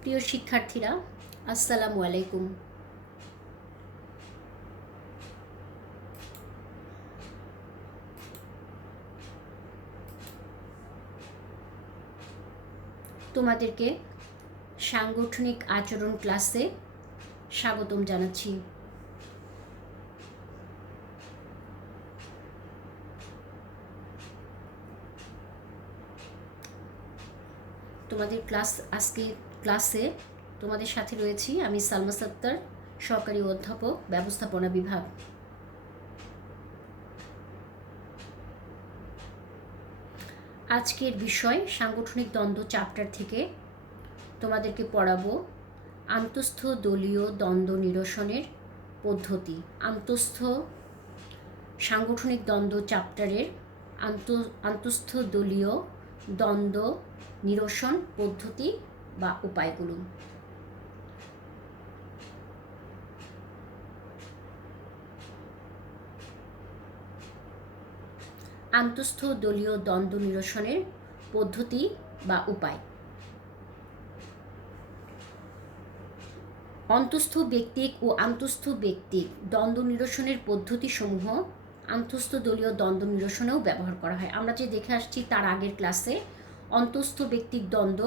প্রিয় শিক্ষার্থীরা, আসসালামু আলাইকুম। তোমাদেরকে সাংগঠনিক আচরণ ক্লাসে স্বাগতম জানাচ্ছি। তোমাদের আজকে ক্লাসে তোমাদের সাথে রয়েছি আমি সালমা সত্তার, সহকারী অধ্যাপক, ব্যবস্থাপনা বিভাগ। আজকের বিষয় সাংগঠনিক দ্বন্দ্ব চ্যাপ্টার থেকে তোমাদেরকে পড়াবো আন্তঃস্থ দলীয় দ্বন্দ্ব নিরসনের পদ্ধতি। সাংগঠনিক দ্বন্দ্ব চ্যাপ্টারের আন্তঃস্থ দলীয় দ্বন্দ্ব নিরসন পদ্ধতি বা উপায়গুলো। আন্তঃস্থ দলীয় দ্বন্দ্ব নিরসনের পদ্ধতি বা উপায়। অন্তঃস্থ ব্যক্তিক ও আন্তঃস্থ ব্যক্তিক দ্বন্দ্ব নিরসনের পদ্ধতিসমূহ আন্তঃস্থ দলীয় দ্বন্দ্ব নিরসনেও ব্যবহার করা হয়। আমরা যে দেখে আসছি তার আগের ক্লাসে অন্তঃস্থ ব্যক্তিক দ্বন্দ্ব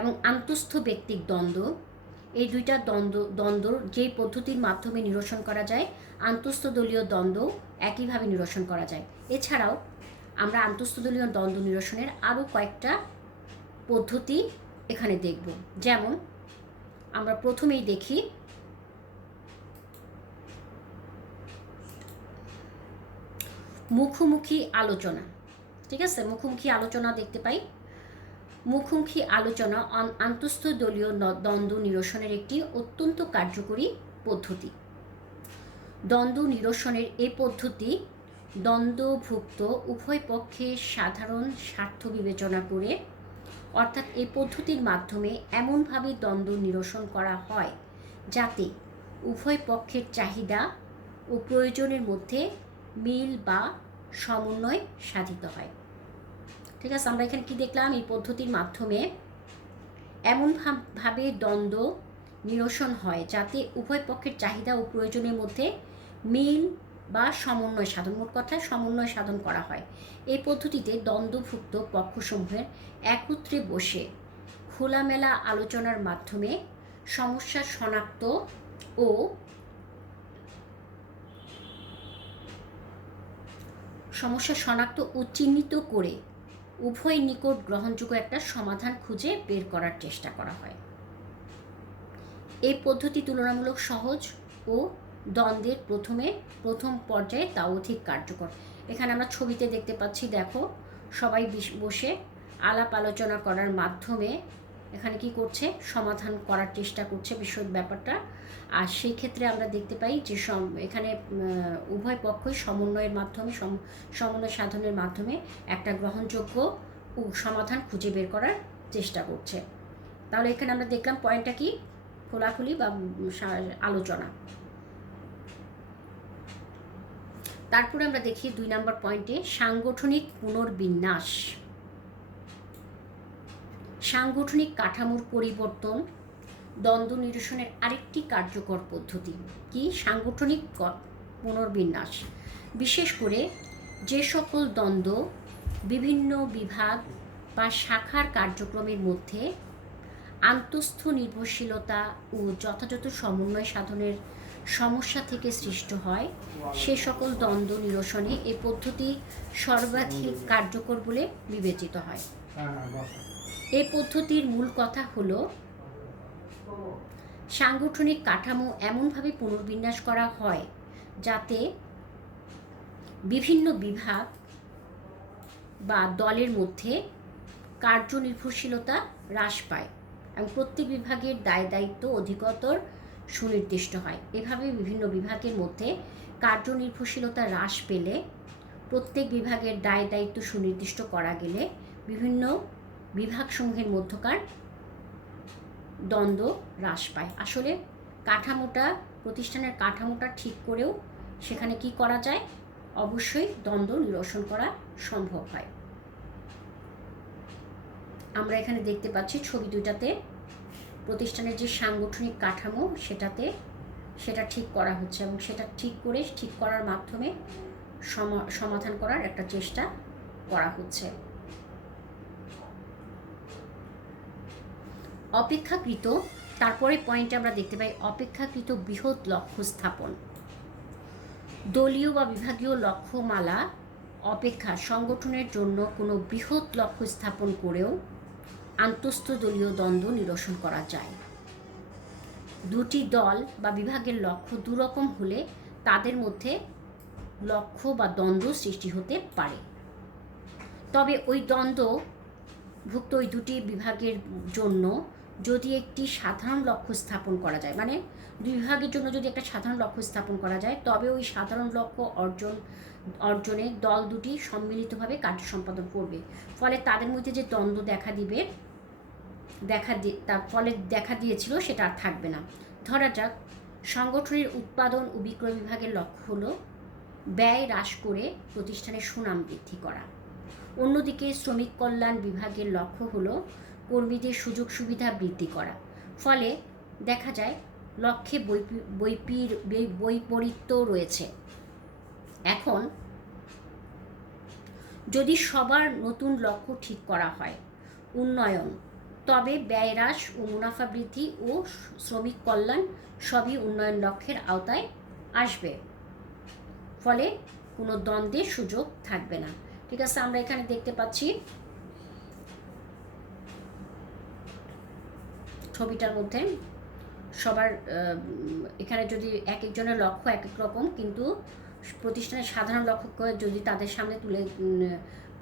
এবং আন্তঃস্থ ব্যক্তিক দ্বন্দ্ব, এই দুইটা দ্বন্দ্ব যেই পদ্ধতির মাধ্যমে নিরসন করা যায়, আন্তঃস্থ দলীয় দ্বন্দ্ব একইভাবে নিরসন করা যায়। এছাড়াও আমরা আন্তঃস্থ দলীয় দ্বন্দ্ব নিরসনের আরও কয়েকটা পদ্ধতি এখানে দেখব। যেমন আমরা প্রথমেই দেখি মুখোমুখি আলোচনা। ঠিক আছে, মুখোমুখি আলোচনা দেখতে পাই। মুখোমুখি আলোচনা আন্তঃস্থ দলীয় দ্বন্দ্ব নিরসনের একটি অত্যন্ত কার্যকরী পদ্ধতি। দ্বন্দ্ব নিরসনের এই পদ্ধতি দ্বন্দ্বভুক্ত উভয় পক্ষের সাধারণ স্বার্থ বিবেচনা করে, অর্থাৎ এই পদ্ধতির মাধ্যমে এমনভাবে দ্বন্দ্ব নিরসন করা হয় যাতে উভয় পক্ষের চাহিদা ও প্রয়োজনের মধ্যে মিল বা সমন্বয় সাধিত হয়। ঠিক আছে, আমরা এখানে কি দেখলাম? এই পদ্ধতির মাধ্যমে এমনভাবে দ্বন্দ্ব নিরসন হয় যাতে উভয় পক্ষের চাহিদা ও প্রয়োজনের মধ্যে মিল বা সমন্বয় সাধন, মোট কথায় সমন্বয় সাধন করা হয়। এই পদ্ধতিতে দ্বন্দ্বভুক্ত পক্ষসমূহের একত্রে বসে খোলামেলা আলোচনার মাধ্যমে সমস্যা শনাক্ত ও চিহ্নিত করে উভয় নিকট গ্রহণযোগ্য একটা সমাধান খুঁজে বের করার চেষ্টা করা হয়। এই পদ্ধতি তুলনামূলক সহজ ও দ্বন্দ্বের প্রথম পর্যায়ে তা অধিক কার্যকর। এখানে আমরা ছবিতে দেখতে পাচ্ছি, দেখো সবাই বসে আলাপ আলোচনা করার মাধ্যমে এখানে কি করছে? সমাধান করার চেষ্টা করছে ব্যাপারটা। আর সেই ক্ষেত্রে আমরা দেখতে পাই যে এখানে উভয় পক্ষই সমন্বয়ের মাধ্যমে সমন্বয় সাধনের মাধ্যমে একটা গ্রহণযোগ্য সমাধান খুঁজে বের করার চেষ্টা করছে। তাহলে এখানে আমরা দেখলাম পয়েন্টটা কি? খোলাখুলি বা আলোচনা। তারপরে আমরা দেখি 2 নম্বর পয়েন্টে সাংগঠনিক পুনর্বিন্যাস। সাংগঠনিক কাঠামোর পরিবর্তন দ্বন্দ্ব নিরসনের আরেকটি কার্যকর পদ্ধতি। কি? সাংগঠনিক পুনর্বিন্যাস। বিশেষ করে যে সকল দ্বন্দ্ব বিভিন্ন বিভাগ বা শাখার কার্যক্রমের মধ্যে আন্তঃস্থ নির্ভরশীলতা ও যথাযথ সমন্বয় সাধনের সমস্যা থেকে সৃষ্ট হয়, সে সকল দ্বন্দ্ব নিরসনে এই পদ্ধতি সর্বাধিক কার্যকর বলে বিবেচিত হয়। এই পদ্ধতির মূল কথা হলো সাংগঠনিক কাঠামো এমনভাবে পুনর্বিন্যাস করা হয় যাতে বিভিন্ন বিভাগ বা দলের মধ্যে কার্যনির্ভরশীলতা হ্রাস পায় এবং প্রত্যেক বিভাগের দায়িত্ব অধিকতর সুনির্দিষ্ট হয়। এভাবে বিভিন্ন বিভাগের মধ্যে কার্যনির্ভরশীলতা হ্রাস পেলে, প্রত্যেক বিভাগের দায়িত্ব সুনির্দিষ্ট করা গেলে বিভিন্ন বিভাগসমূহের মধ্যকার দ্বন্দ্ব হ্রাস পায়। আসলে প্রতিষ্ঠানের কাঠামোটা ঠিক করেও সেখানে কি করা যায়? অবশ্যই দ্বন্দ্ব নিরসন করা সম্ভব হয়। আমরা এখানে দেখতে পাচ্ছি ছবি দুটাতে প্রতিষ্ঠানের যে সাংগঠনিক কাঠামো সেটা ঠিক করা হচ্ছে, এবং সেটা ঠিক করার মাধ্যমে সমাধান করার একটা চেষ্টা করা হচ্ছে। অপেক্ষাকৃত, তারপরে পয়েন্টে আমরা দেখতে পাই অপেক্ষাকৃত বৃহৎ লক্ষ্য স্থাপন। দলীয় বা বিভাগীয় লক্ষ্যমালা অপেক্ষা সংগঠনের জন্য কোনো বৃহৎ লক্ষ্য স্থাপন করেও আন্তঃদলীয় দ্বন্দ্ব নিরসন করা যায়। দুটি দল বা বিভাগের লক্ষ্য দুরকম হলে তাদের মধ্যে লক্ষ্য বা দ্বন্দ্ব সৃষ্টি হতে পারে। তবে ওই দ্বন্দ্বভুক্ত ওই দুটি বিভাগের জন্য যদি একটি সাধারণ লক্ষ্য স্থাপন করা যায়, মানে দুই বিভাগের জন্য যদি একটা সাধারণ লক্ষ্য স্থাপন করা যায়, তবে ওই সাধারণ লক্ষ্য অর্জনে দল দুটি সম্মিলিতভাবে কার্য সম্পাদন করবে। ফলে তাদের মধ্যে যে দ্বন্দ্ব দেখা দিয়েছিল সেটা আর থাকবে না। ধরা যাক সংগঠনের উৎপাদন ও বিক্রয় বিভাগের লক্ষ্য হলো ব্যয় হ্রাস করে প্রতিষ্ঠানের সুনাম বৃদ্ধি করা। অন্যদিকে শ্রমিক কল্যাণ বিভাগের লক্ষ্য হলো কর্মীদের সুযোগ সুবিধা বৃদ্ধি করা। ফলে দেখা যায় লক্ষ্যে বৈপরীত্য রয়েছে। এখন যদি সবার নতুন লক্ষ্য ঠিক করা হয় উন্নয়ন, তবে ব্যয় হ্রাস ও মুনাফা বৃদ্ধি ও শ্রমিক কল্যাণ সবই উন্নয়ন লক্ষ্যের আওতায় আসবে। ফলে কোনো দ্বন্দ্বের সুযোগ থাকবে না। ঠিক আছে, আমরা এখানে দেখতে পাচ্ছি ছবিটার মধ্যে সবার এখানে যদি এক একজনের লক্ষ্য এক এক রকম, কিন্তু প্রতিষ্ঠানের সাধারণ লক্ষ্যকে যদি তাদের সামনে তুলে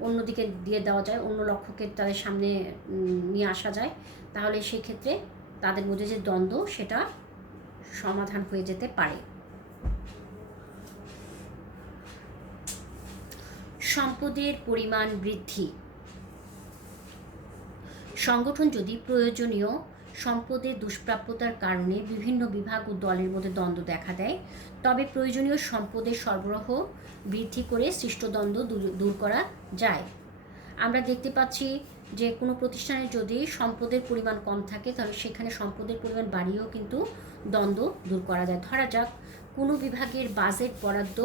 অন্যদিকে দিয়ে দেওয়া যায়, অন্য লক্ষ্যকে তাদের সামনে নিয়ে আসা যায়, তাহলে সেক্ষেত্রে তাদের মধ্যে যে দ্বন্দ্ব সেটা সমাধান হয়ে যেতে পারে। সম্পদের পরিমাণ বৃদ্ধি। সংগঠন যদি প্রয়োজনীয় সম্পদের দুষ্প্রাপ্যতার কারণে বিভিন্ন বিভাগ ও দলের মধ্যে দ্বন্দ্ব দেখা দেয়, তবে প্রয়োজনীয় সম্পদের সরবরাহ বৃদ্ধি করে সৃষ্ট দ্বন্দ্ব দূর করা যায়। আমরা দেখতে পাচ্ছি যে কোনো প্রতিষ্ঠানে যদি সম্পদের পরিমাণ কম থাকে, তাহলে সেখানে সম্পদের পরিমাণ বাড়িয়েও কিন্তু দ্বন্দ্ব দূর করা যায়। ধরা যাক কোনো বিভাগের বাজেট বরাদ্দ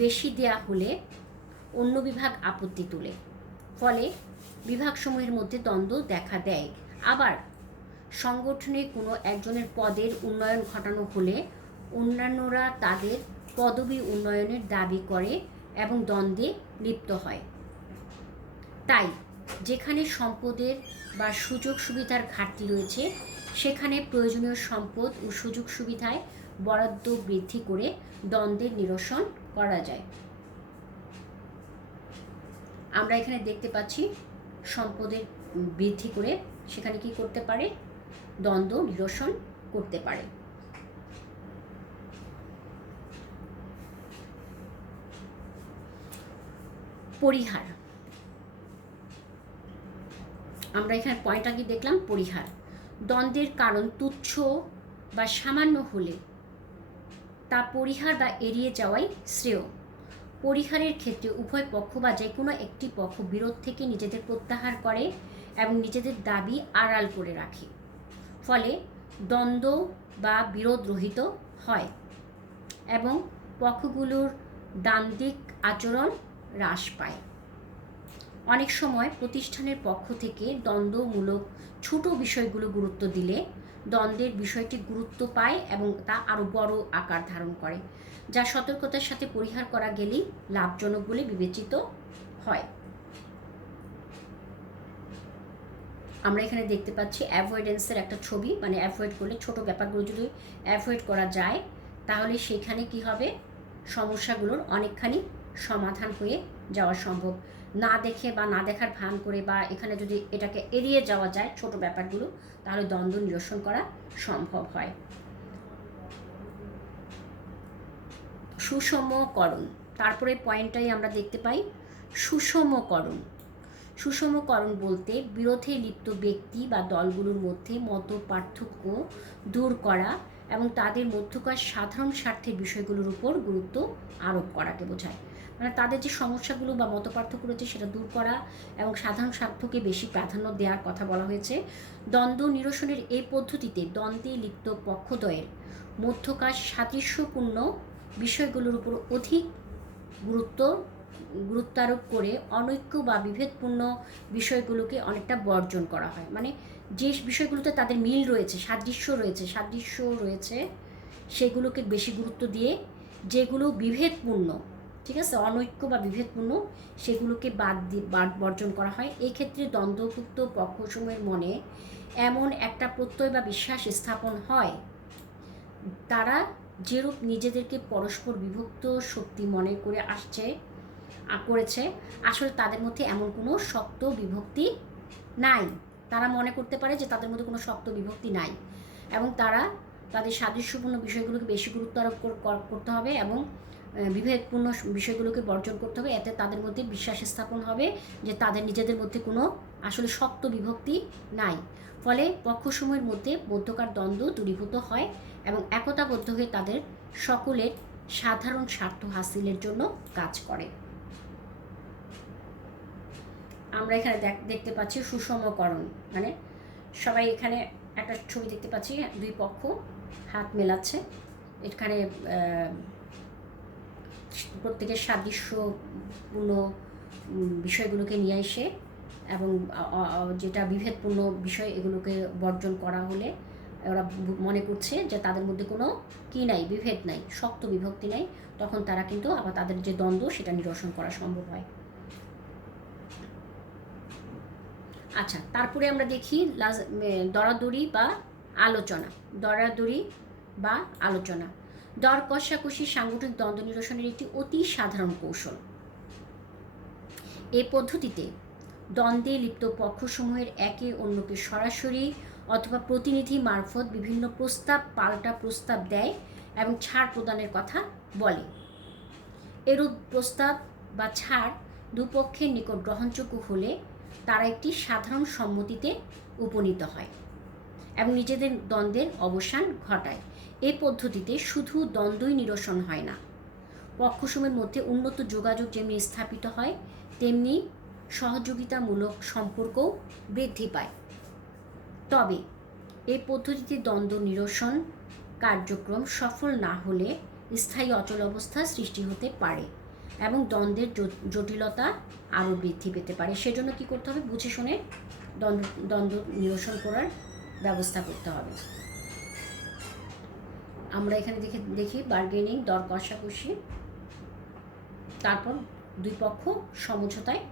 বেশি দেয়া হলে অন্য বিভাগ আপত্তি তোলে, ফলে বিভাগসমূহের মধ্যে দ্বন্দ্ব দেখা দেয়। আবার সংগঠনে কোনো একজনের পদের উন্নয়ন ঘটানো হলে অন্যান্যরা তাদের পদবি উন্নয়নের দাবি করে এবং দ্বন্দ্বে লিপ্ত হয়। তাই যেখানে সম্পদের বা সুযোগ সুবিধার ঘাটতি রয়েছে, সেখানে প্রয়োজনীয় সম্পদ ও সুযোগ সুবিধায় বরাদ্দ বৃদ্ধি করে দ্বন্দ্বের নিরসন করা যায়। আমরা এখানে দেখতে পাচ্ছি সম্পদের বৃদ্ধি করে সেখানে কি করতে পারে, দ্বন্দ্ব নিরসন করতে পারে। পরিহার। আমরা এখানে পয়েন্টটা কি দেখলাম, পরিহার। দ্বন্দ্বের কারণ তুচ্ছ বা সামান্য হলে তা পরিহার বা এড়িয়ে যাওয়াই শ্রেয়। পরিহারের ক্ষেত্রে উভয় পক্ষ বা যে কোনো একটি পক্ষ বিরোধ থেকে নিজেদের প্রত্যাহার করে এবং নিজেদের দাবি আড়াল করে রাখে। ফলে দ্বন্দ্ব বা বিরোধ রহিত হয় এবং পক্ষগুলোর দ্বান্দ্বিক আচরণ হ্রাস পায়। অনেক সময় প্রতিষ্ঠানের পক্ষ থেকে দ্বন্দ্বমূলক ছোট বিষয়গুলো গুরুত্ব দিলে দ্বন্দ্বের বিষয়টি গুরুত্ব পায় এবং তা আরও বড় আকার ধারণ করে, যা সতর্কতার সাথে পরিহার করা গেলেই লাভজনক বলে বিবেচিত হয়। আমরা এখানে দেখতে পাচ্ছি অ্যাভয়েডেন্সের একটা ছবি, মানে অ্যাভয়েড করলে ছোট ব্যাপারগুলো যদি অ্যাভয়েড করা যায়, তাহলে সেখানে কি হবে, সমস্যাগুলোর অনেকখানি সমাধান হয়ে যাওয়া সম্ভব। না দেখে বা না দেখার ভান করে বা এখানে যদি এটাকে এড়িয়ে যাওয়া যায় ছোট ব্যাপারগুলো, তাহলে দ্বন্দ্ব নিরসন করা সম্ভব হয়। সুষমকরণ। তারপরে পয়েন্টটাই আমরা দেখতে পাই সুষমকরণ। সুষমকরণ বলতে বিরোধে লিপ্ত ব্যক্তি বা দলগুলোর মধ্যে মত পার্থক্য দূর করা এবং তাদের মধ্যকার সাধারণ স্বার্থের বিষয়গুলোর উপর গুরুত্ব আরোপ করাকে বোঝায়। মানে তাদের যে সমস্যাগুলো বা মতপার্থক্য রয়েছে সেটা দূর করা এবং সাধারণ স্বার্থকে বেশি প্রাধান্য দেওয়ার কথা বলা হয়েছে। দ্বন্দ্ব নিরসনের এই পদ্ধতিতে দ্বন্দ্বে লিপ্ত পক্ষদ্বয়ের মধ্যকার সাদৃশ্যপূর্ণ বিষয়গুলোর উপর অধিক গুরুত্বারোপ করে অনৈক্য বা বিভেদপূর্ণ বিষয়গুলোকে অনেকটা বর্জন করা হয়। মানে যে বিষয়গুলোতে তাদের মিল রয়েছে, সাদৃশ্য রয়েছে সেগুলোকে বেশি গুরুত্ব দিয়ে যেগুলো বিভেদপূর্ণ, ঠিক আছে, অনৈক্য বা বিভেদপূর্ণ, সেগুলোকে বর্জন করা হয়। এই ক্ষেত্রে দ্বন্দ্বভুক্ত পক্ষসমূহের মনে এমন একটা প্রত্যয় বা বিশ্বাস স্থাপন হয়, তারা যেরূপ নিজেদেরকে পরস্পর বিভক্ত শক্তি মনে করেছে, আসলে তাদের মধ্যে এমন কোনো শক্ত বিভক্তি নাই। তারা মনে করতে পারে যে তাদের মধ্যে কোনো শক্ত বিভক্তি নাই এবং তারা তাদের সাদৃশ্যপূর্ণ বিষয়গুলোকে বেশি গুরুত্ব আরোপ করতে হবে এবং বিভেদপূর্ণ বিষয়গুলোকে বর্জন করতে হবে। এতে তাদের মধ্যে বিশ্বাস স্থাপন হবে যে তাদের নিজেদের মধ্যে কোনো আসলে শক্ত বিভক্তি নাই। ফলে পক্ষসমূহের মধ্যে মধ্যকার দ্বন্দ্ব দূরীভূত হয় এবং একতাবদ্ধ হয়ে তাদের সকলের সাধারণ স্বার্থ হাসিলের জন্য কাজ করে। আমরা এখানে দেখতে পাচ্ছি সুষমকরণ, মানে সবাই এখানে একটা ছবি দেখতে পাচ্ছি, দুই পক্ষ হাত মেলাচ্ছে। এখানে প্রত্যেকের সাদৃশ্যপূর্ণ বিষয়গুলোকে নিয়ে এসে এবং যেটা বিভেদপূর্ণ বিষয় এগুলোকে বর্জন করা হলে ওরা মনে করছে যে তাদের মধ্যে কোনো নাই, বিভেদ নাই, শক্ত বিভক্তি নাই, তখন তারা কিন্তু আবার তাদের যে দ্বন্দ্ব সেটা নিরসন করা সম্ভব হয়। আচ্ছা, তারপরে আমরা দেখি দরাদরি বা আলোচনা। দর কষাকষি সাংগঠনিক দ্বন্দ্ব নিরসনের একটি অতি সাধারণ কৌশল। এই পদ্ধতিতে দ্বন্দ্বে লিপ্ত পক্ষসমূহের একে অন্যকে সরাসরি অথবা প্রতিনিধি মারফত বিভিন্ন পাল্টা প্রস্তাব দেয় এবং ছাড় প্রদানের কথা বলে। এরূপ প্রস্তাব বা ছাড় দুপক্ষের নিকট গ্রহণযোগ্য হলে তারা একটি সাধারণ সম্মতিতে উপনীত হয় এবং নিজেদের দ্বন্দ্বের অবসান ঘটায়। এই পদ্ধতিতে শুধু দ্বন্দ্বই নিরসন হয় না, পক্ষসমূহের মধ্যে উন্নত যোগাযোগ যেমনি স্থাপিত হয়, তেমনি সহযোগিতামূলক সম্পর্কও বৃদ্ধি পায়। তবে এই পদ্ধতিতে দ্বন্দ্ব নিরসন কার্যক্রম সফল না হলে স্থায়ী অচল অবস্থা সৃষ্টি হতে পারে এবং দ্বন্দ্বের জটিলতা আরও বৃদ্ধি পেতে পারে। সেজন্য কী করতে হবে, বুঝে শুনে দ্বন্দ্ব নিরসন করার ব্যবস্থা করতে হবে। আমরা এখানে দেখি বার্গেনিং, দর কষাকষি, তারপর দুই পক্ষ সমঝোতায়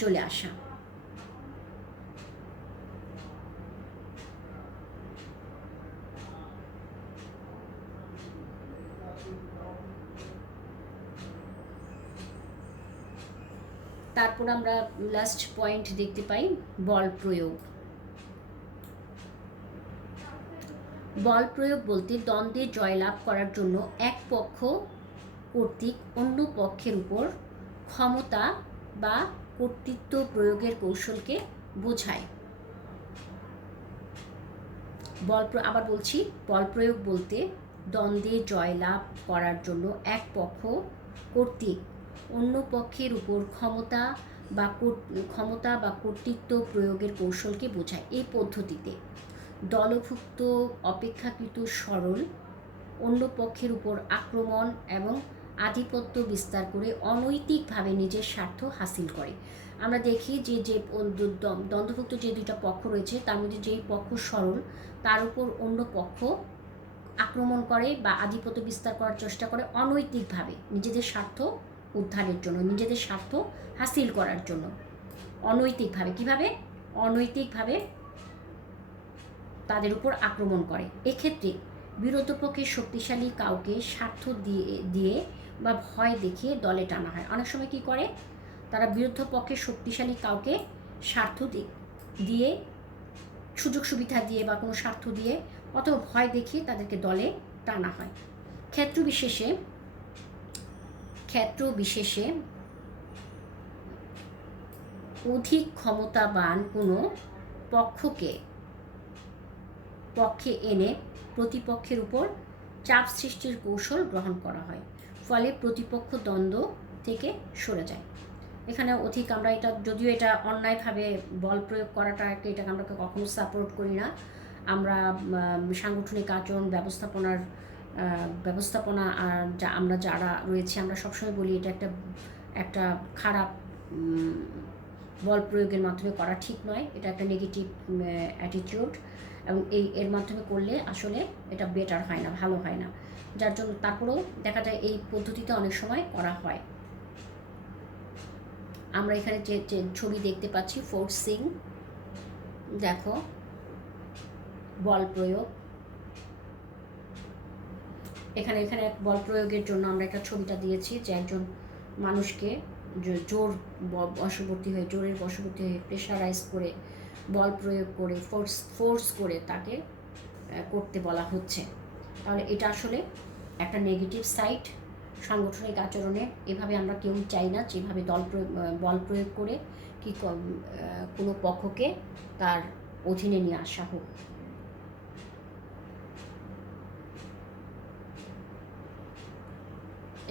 চলে আসা। তারপর আমরা লাস্ট পয়েন্ট দেখতে পাই বল প্রয়োগ। বল প্রয়োগ বলতে দ্বন্দ্বে জয়লাভ করার জন্য এক পক্ষ কর্তৃক অন্য পক্ষের উপর ক্ষমতা বা কর্তৃত্ব প্রয়োগের কৌশলকে বোঝায়। আবার বলছি, বল প্রয়োগ বলতে দ্বন্দ্বে জয়লাভ করার জন্য এক পক্ষ কর্তৃক অন্য পক্ষের উপর ক্ষমতা বা কর্তৃত্ব প্রয়োগের কৌশলকে বোঝায়। এই পদ্ধতিতে দলভুক্ত অপেক্ষাকৃত সরল অন্য পক্ষের উপর আক্রমণ এবং আধিপত্য বিস্তার করে অনৈতিকভাবে নিজের স্বার্থ হাসিল করে। আমরা দেখি যে দ্বন্দ্বভুক্ত যে দুইটা পক্ষ রয়েছে তার মধ্যে যেই পক্ষ সরল তার উপর অন্য পক্ষ আক্রমণ করে বা আধিপত্য বিস্তার করার চেষ্টা করে অনৈতিকভাবে, নিজেদের স্বার্থ উদ্ধারের জন্য, নিজেদের স্বার্থ হাসিল করার জন্য। অনৈতিকভাবে কিভাবে? অনৈতিকভাবে তাদের উপর আক্রমণ করে। এক্ষেত্রে বিরোধ পক্ষের শক্তিশালী কাউকে স্বার্থ দিয়ে বা ভয় দেখিয়ে দলে টানা হয়। অনেক সময় কি করে, তারা বিরোধ পক্ষের শক্তিশালী কাউকে স্বার্থ দিয়ে, সুযোগ সুবিধা দিয়ে বা কোনো স্বার্থ দিয়ে অথবা ভয় দেখিয়ে তাদেরকে দলে টানা হয়। ক্ষেত্র বিশেষে অধিক ক্ষমতাবান কোনো পক্ষে এনে প্রতিপক্ষের উপর চাপ সৃষ্টির কৌশল গ্রহণ করা হয়। ফলে প্রতিপক্ষ দ্বন্দ্ব থেকে সরে যায়। এখানে অধিক আমরা এটা, যদিও এটা অন্যায়ভাবে বল প্রয়োগ করাটাকে, এটাকে আমরা কখনো সাপোর্ট করি না। আমরা সাংগঠনিক আচরণ ব্যবস্থাপনা আর আমরা যারা রয়েছে, আমরা সবসময় বলি এটা একটা খারাপ বল প্রয়োগের মাধ্যমে করা ঠিক নয়। এটা একটা নেগেটিভ অ্যাটিটিউড, এবং এর মাধ্যমে করলে আসলে এটা বেটার হয় না, ভালো হয় না। যার জন্য তারপরেও দেখা যায় এই পদ্ধতিতে অনেক সময় করা হয়। আমরা এখানে যে ছবি দেখতে পাচ্ছি, ফোর্সিং, দেখো বল প্রয়োগ। এখানে বল প্রয়োগের জন্য আমরা একটা ছবিটা দিয়েছি যে একজন মানুষকে জোরের বশবর্তী হয়ে প্রেশারাইজ করে, বল প্রয়োগ করে, ফোর্স করে তাকে করতে বলা হচ্ছে। তাহলে এটা আসলে একটা নেগেটিভ সাইড সাংগঠনিক আচরণে। এভাবে আমরা কেউ চাই না যেভাবে বল প্রয়োগ করে কি কোনো পক্ষকে তার অধীনে নিয়ে আসা হোক।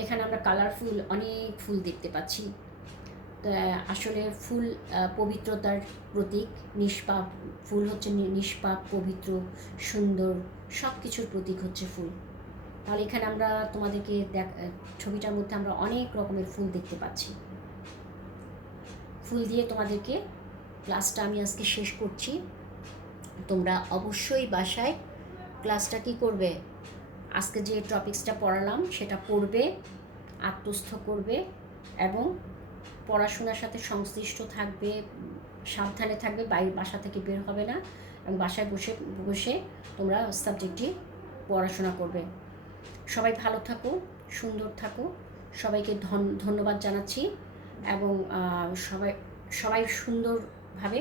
এখানে আমরা কালারফুল অনেক ফুল দেখতে পাচ্ছি। আসলে ফুল পবিত্রতার প্রতীক। নিষ্পাপ ফুল হচ্ছে নিষ্পাপ, পবিত্র, সুন্দর, সব কিছুর প্রতীক হচ্ছে ফুল। তাহলে এখানে আমরা তোমাদেরকে ছবিটার মধ্যে আমরা অনেক রকমের ফুল দেখতে পাচ্ছি। ফুল দিয়ে তোমাদেরকে ক্লাসটা আমি আজকে শেষ করছি। তোমরা অবশ্যই বাসায় ক্লাসটা কি করবে, আজকে যে টপিকসটা পড়ালাম সেটা পড়বে, আত্মস্থ করবে এবং পড়াশোনার সাথে সংশ্লিষ্ট থাকবে, সাবধানে থাকবে, বাসা থেকে বের হবে না, এবং বাসায় বসে তোমরা সাবজেক্টটি পড়াশোনা করবে। সবাই ভালো থাকো, সুন্দর থাকো, সবাইকে ধন্যবাদ জানাচ্ছি, এবং সবাই সুন্দরভাবে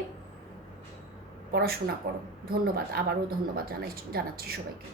পড়াশোনা করো। ধন্যবাদ, আবারও ধন্যবাদ জানাচ্ছি সবাইকে।